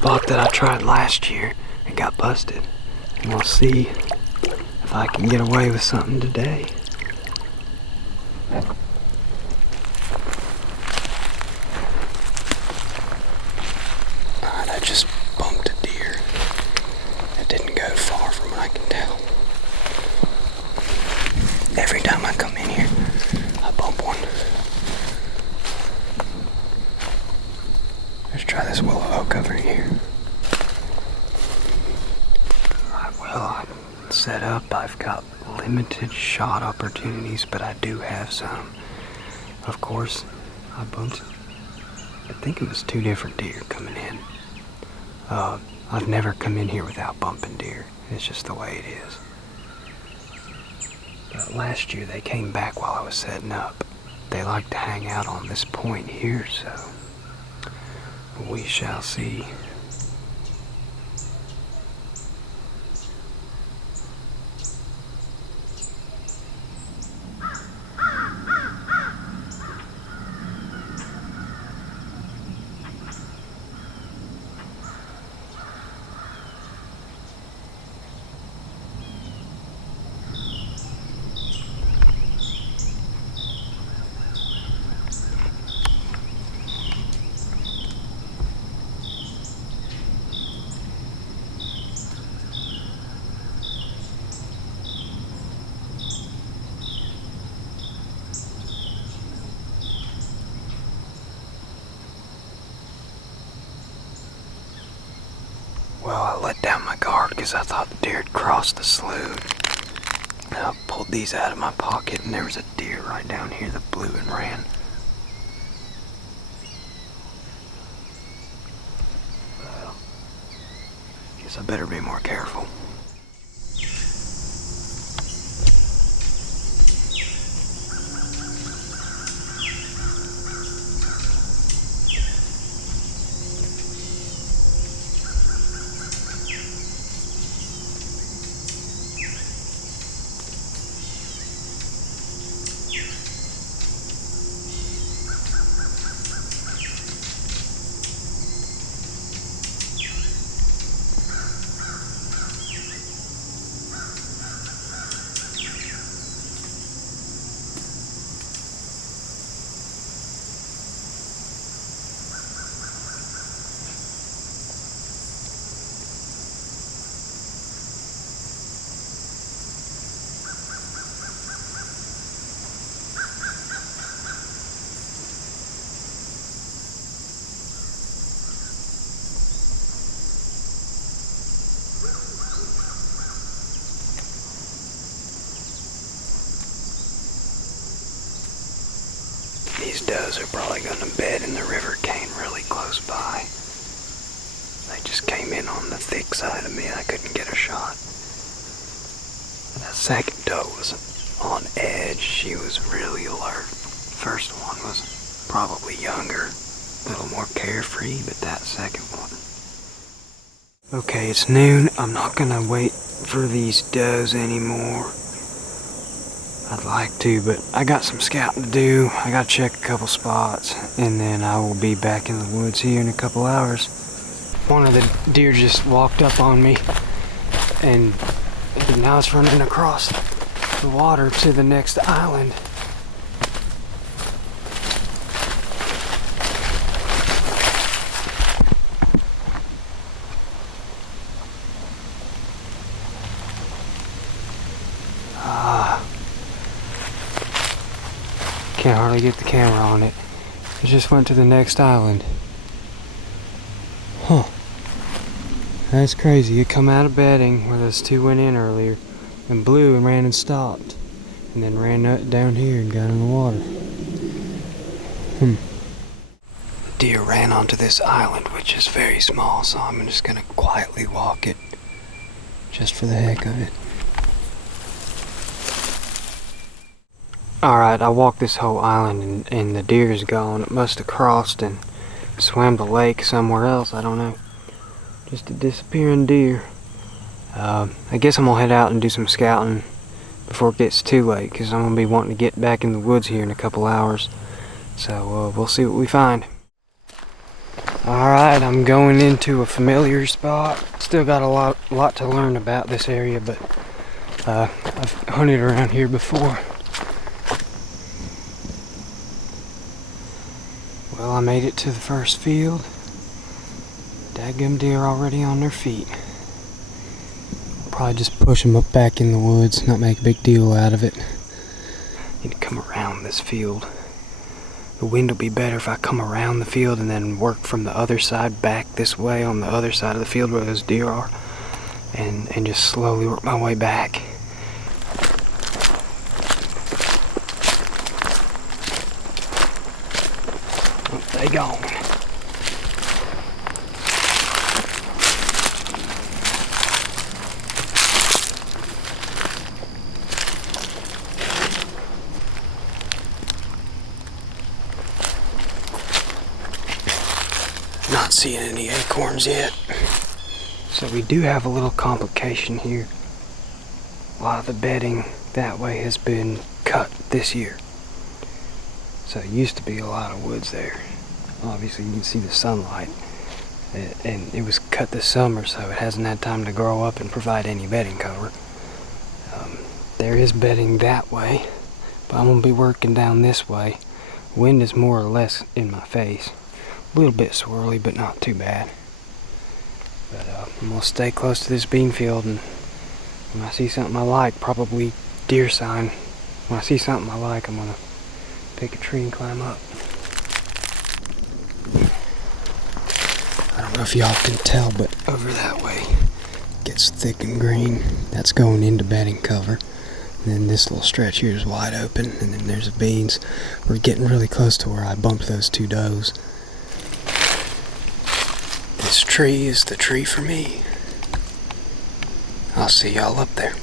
spot that I tried last year and got busted. And we'll see if I can get away with something today. Alright, I just bumped a deer. It didn't go far from what I can tell. Every time I come in here, I bump one. Let's try this willow oak over here. Alright, well, I'm set up. I've got limited shot opportunities, but I do have some. Of course, I bumped, I think it was 2 different deer coming in. I've never come in here without bumping deer. It's just the way it is. But last year they came back while I was setting up. They like to hang out on this point here, so we shall see. Well, I let down my guard because I thought the deer had crossed the slough. I pulled these out of my pocket and there was a deer right down here that blew and ran. Well, guess I better be more careful. These does are probably going to bed in the river cane really close by. They just came in on the thick side of me and I couldn't get a shot. That second doe was on edge. She was really alert. First one was probably younger, a little more carefree, but that second one. Okay, it's noon. I'm not going to wait for these does anymore. I'd like to, but I got some scouting to do. I gotta check a couple spots, and then I will be back in the woods here in a couple hours. One of the deer just walked up on me, and now it's running across the water to the next island. Can't hardly get the camera on it. It just went to the next island. Huh. That's crazy. It come out of bedding where those 2 went in earlier and blew and ran and stopped. And then ran down here and got in the water. Deer ran onto this island, which is very small, so I'm just gonna quietly walk it just for the heck of it. Alright, I walked this whole island and the deer's gone. It must have crossed and swam the lake somewhere else, I don't know. Just a disappearing deer. I guess I'm gonna head out and do some scouting before it gets too late, because I'm gonna be wanting to get back in the woods here in a couple hours. So we'll see what we find. Alright, I'm going into a familiar spot. Still got a lot to learn about this area, but I've hunted around here before. Well, I made it to the first field. Dadgum deer already on their feet. Probably just push them up back in the woods, not make a big deal out of it. Need to come around this field. The wind will be better if I come around the field and then work from the other side back this way on the other side of the field where those deer are, and just slowly work my way back. Oh, they gone. Not seeing any acorns yet. So we do have a little complication here. A lot of the bedding that way has been cut this year. So it used to be a lot of woods there. Obviously you can see the sunlight. And it was cut this summer, so it hasn't had time to grow up and provide any bedding cover. There is bedding that way, but I'm going to be working down this way. Wind is more or less in my face. A little bit swirly, but not too bad. But I'm going to stay close to this bean field, and when I see something I like, probably deer sign, when I see something I like, I'm going to pick a tree and climb up. I don't know if y'all can tell, but over that way it gets thick and green. That's going into bedding cover. And then this little stretch here is wide open, and then there's the beans. We're getting really close to where I bumped those two does. This tree is the tree for me. I'll see y'all up there.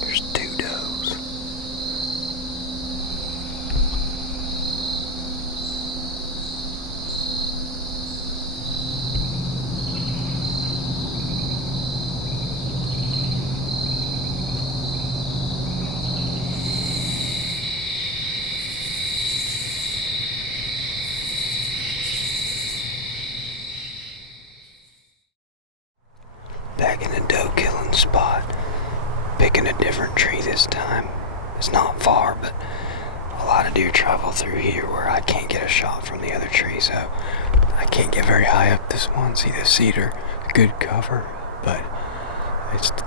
There's two does. Back in the doe killing spot. Picking a different tree this time. It's not far, but a lot of deer travel through here where I can't get a shot from the other tree, so I can't get very high up this one. See the cedar, good cover, but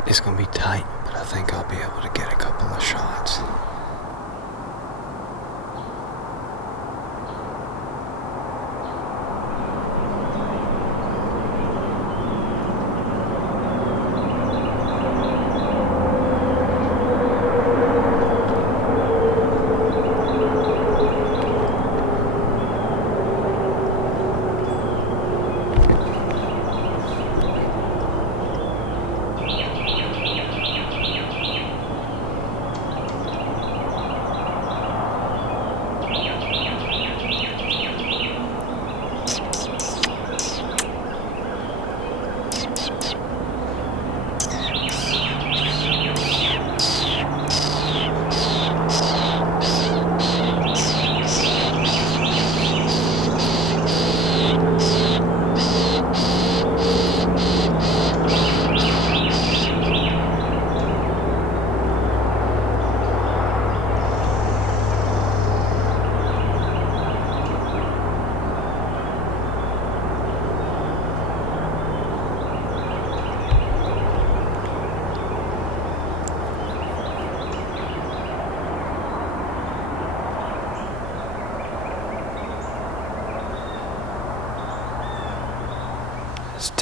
it's gonna be tight, but I think I'll be able to get a couple of shots.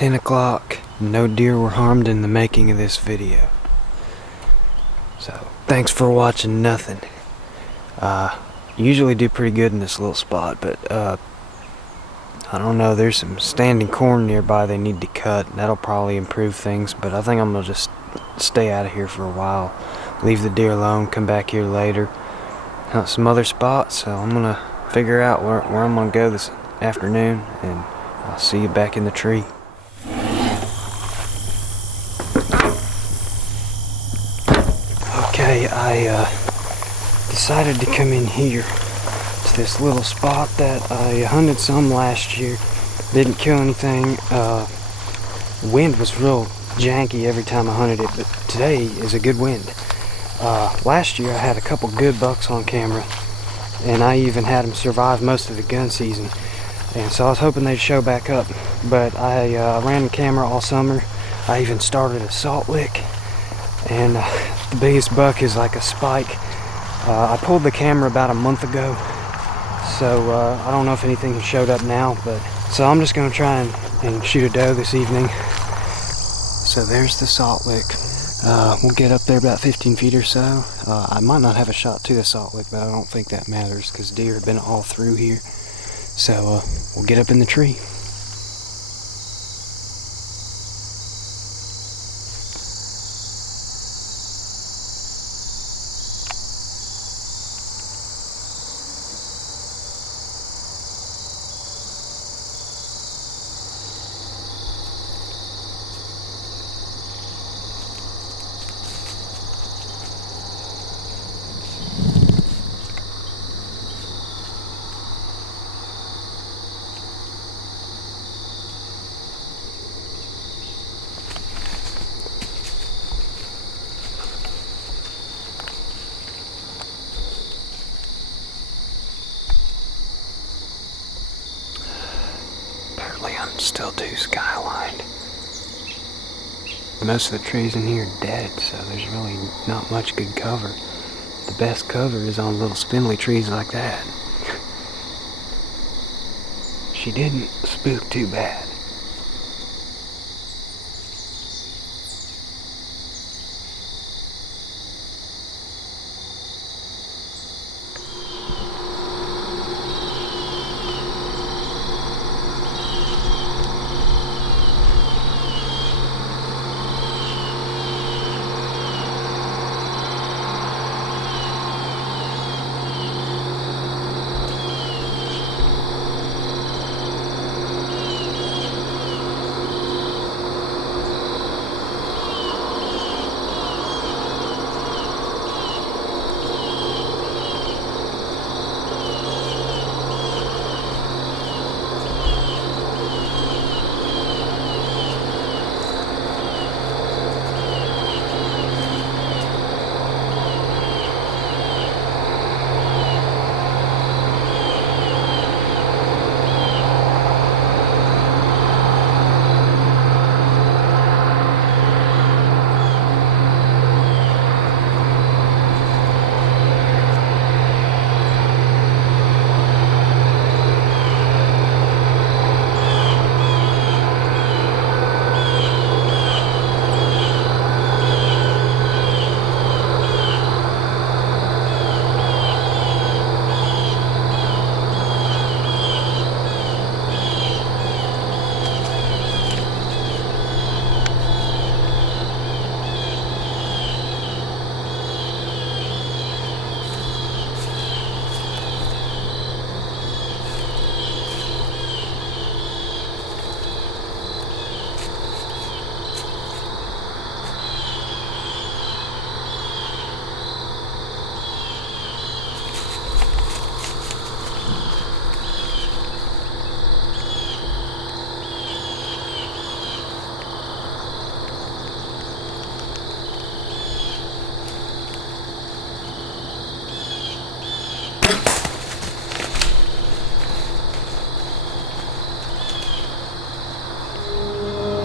10 o'clock. No deer were harmed in the making of this video. So, thanks for watching nothing. Usually do pretty good in this little spot, but I don't know, there's some standing corn nearby they need to cut. That'll probably improve things, but I think I'm gonna just stay out of here for a while. Leave the deer alone, come back here later. Hunt some other spots, so I'm gonna figure out where I'm gonna go this afternoon, and I'll see you back in the tree. Okay, I decided to come in here to this little spot that I hunted some last year. Didn't kill anything. Wind was real janky every time I hunted it, but today is a good wind. Last year I had a couple good bucks on camera, and I even had them survive most of the gun season, and so I was hoping they'd show back up. But I ran the camera all summer. I even started a salt lick, and the biggest buck is like a spike. I pulled the camera about a month ago, so I don't know if anything has showed up now, but so I'm just gonna try and shoot a doe this evening. So there's the salt lick. We'll get up there about 15 feet or so. I might not have a shot to the salt lick, but I don't think that matters because deer have been all through here. So we'll get up in the tree. I'm still too skylined. Most of the trees in here are dead, so there's really not much good cover. The best cover is on little spindly trees like that. She didn't spook too bad.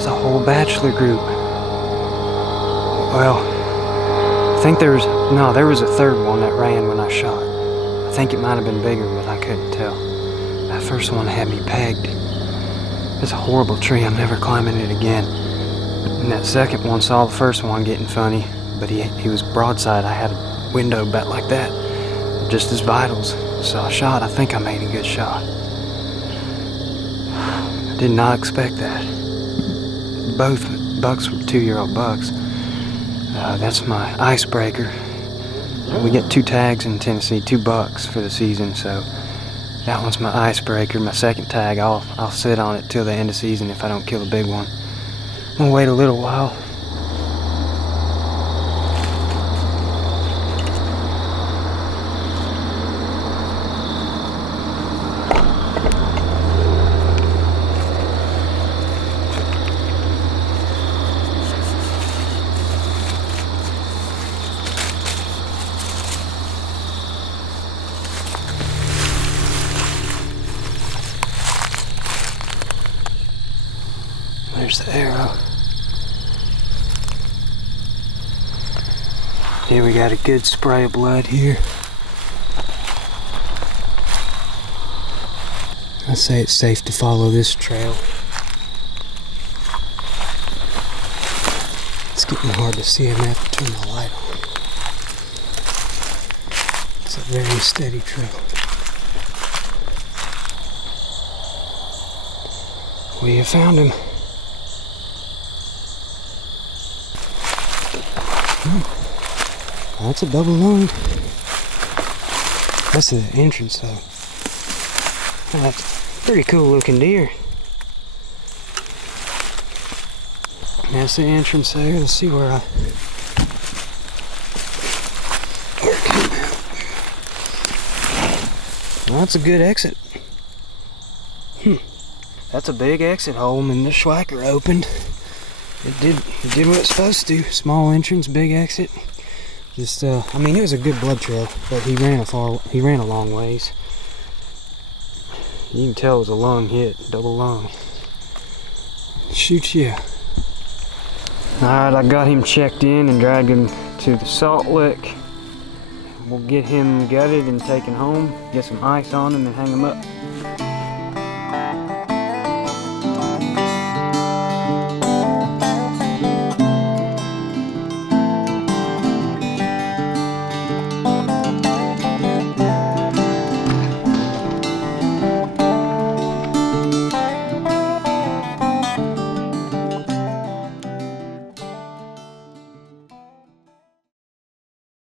A whole bachelor group. Well, I think there was a third one that ran when I shot. I think it might have been bigger, but I couldn't tell. That first one had me pegged. It's a horrible tree. I'm never climbing it again. And that second one saw the first one getting funny, but he was broadside. I had a window about like that, just his vitals. So I shot. I think I made a good shot. I did not expect that. Both bucks were 2-year-old bucks. That's my icebreaker. We get 2 tags in Tennessee, 2 bucks for the season, so that one's my icebreaker. My second tag, I'll sit on it till the end of season if I don't kill a big one. I'm gonna wait a little while. There's the arrow. Here we got a good spray of blood here. I say it's safe to follow this trail. It's getting hard to see. I'm gonna have to turn my light on. It's a very steady trail. We have found him. That's a double lung. That's the entrance though. That's a pretty cool looking deer. That's the entrance there. Let's see where it came out. Well, that's a good exit. That's a big exit hole, and the schwacker opened. It did what it's supposed to. Small entrance, big exit. Just, I mean, it was a good blood trail, but he ran a long ways. You can tell it was a lung hit, double lung. Shoot, yeah. Alright, I got him checked in and dragged him to the salt lick. We'll get him gutted and taken home, get some ice on him and hang him up.